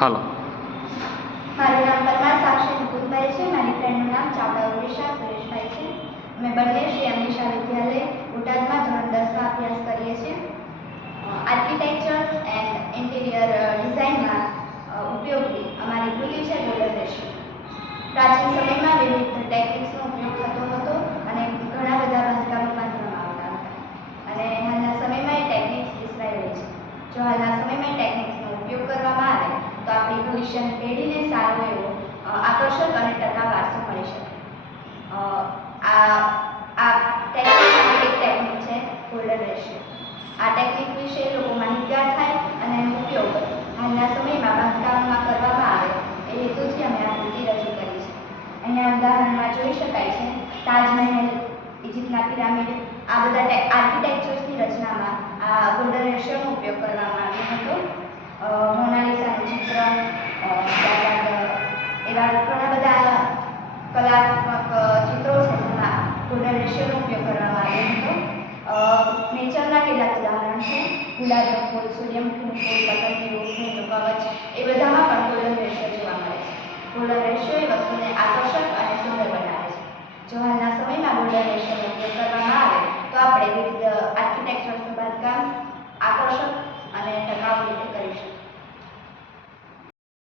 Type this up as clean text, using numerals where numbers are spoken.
હાલો. મારું નામ પરમાર સાક્ષી મુકુંદભાઈ છે. મારી ફ્રેન્ડનું નામ ચાવડા ઉડીશા સુરેશભાઈ છે. અમે બંને શ્રી અમીશા વિદ્યાલય બોટાદમાં ધોરણ 10માં અભ્યાસ કરીએ છીએ. આર્કિટેક્ચર એન્ડ ઇન્ટિરિયર ડિઝાઇનમાં ઉપયોગી અમારી કૃતિ છે ગોલ્ડન રેશિયો. પ્રાચીન સમયમાં વિવિધ ટેકનિક્સનો ઉપયોગ થતો હતો અને ઘણા બધા બાંધકામો બાંધવામાં આવતા હતા અને હાલના સમયમાં એ ટેકનિક્સ વિસરાઈ રહી છે. જો હાલના સમયમાં એ ટેકનિક્સનો ઉપયોગ કરવામાં આવે તો આપણી ભવિષ્યની પેઢીને સારો એવો આકર્ષક અને ટકાઉ વારસો મળી શકે. આ ટેકનિકમાં એક ટેકનિક છે ગોલ્ડન રેશિયો. આ ટેકનિક વિશે લોકો માહિતગાર થાય અને એનો ઉપયોગ હાલના સમયમાં બાંધકામમાં કરવામાં આવે એ હેતુથી અમે આ કૃતિ રજૂ કરી છે. અહીંયા ઉદાહરણમાં જોઈ શકાય છે તાજમહેલ, ઇજિપ્તના પિરામિડ, આ બધા આર્કિટેક્ચર્સની રચનામાં આ ગોલ્ડન રેશિયોનો ઉપયોગ કરવામાં આવ્યો હતો. મોનાલિસાનું ચિત્ર, ત્યારબાદ એવા ઘણા બધા કલાત્મક ચિત્રો છે જેમાં ગોલ્ડન રેશિયોનો ઉપયોગ કરવામાં આવ્યો હતો. નેચરના કેટલાક ઉદાહરણ છે: ગુલાબનું ફૂલ, સૂર્યમુખીનું ફૂલ, પતંગની રોશનીનું કવચ,